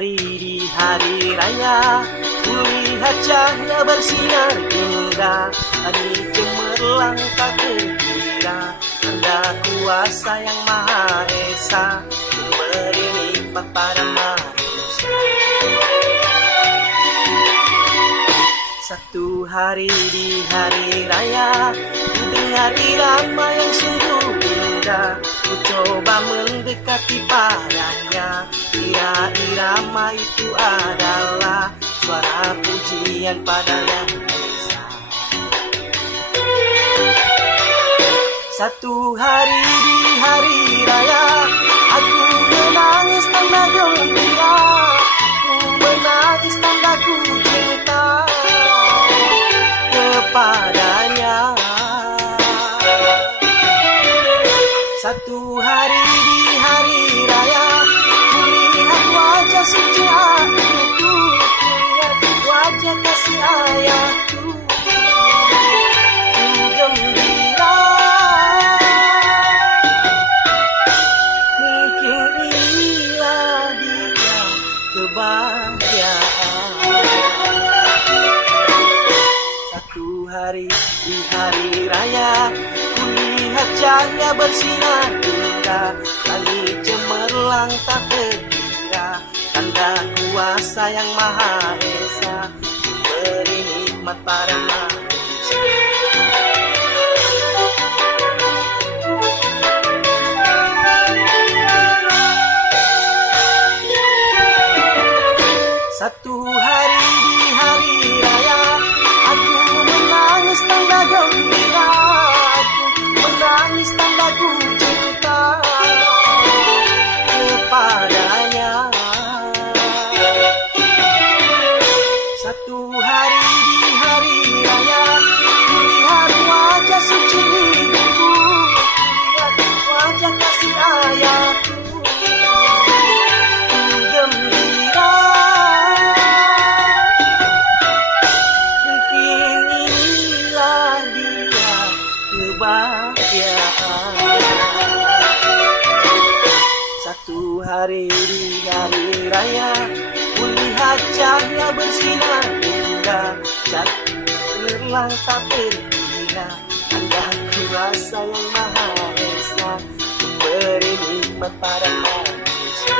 di hari raya, kulihat cahaya bersinar indah, langit cemerlang tak terkira, tanda kuasa yang Maha Esa, memberi nikmat pada manusia. Satu hari di hari raya, ku dengar irama yang sungguh indah, ku coba mendekati padanya. Kira irama itu adalah suara pujian pada Yang Esa. Satu hari di hari raya, aku menangis tanda gembira, ku menangis tanda ku cinta kepadanya. Satu hari di hari raya, kulihat wajah suci aku, kulihat wajah kasih ayahku, ku gembira. Mungkin inilah dia kebahagiaan. Satu hari di hari raya, kulihat cahaya bersinar indah, langit cemerlang tak terkira, tanda kuasa yang Maha Esa, memberi nikmat pada manusia. Satu hari di hari raya, aku menangis tanda gembira, aku menangis tanda ku cinta kepadanya. Satu hari di hari raya, kulihat wajah suci ibuku, kulihat wajah kasih ayahku, ku gembira. Mungkin inilah dia kebahagiaan. Satu hari di hari raya, kulihat cahaya bersinar indah, cemerlang tak terkira, tanda kuasa yang Maha Esa, memberi nikmat pada manusia.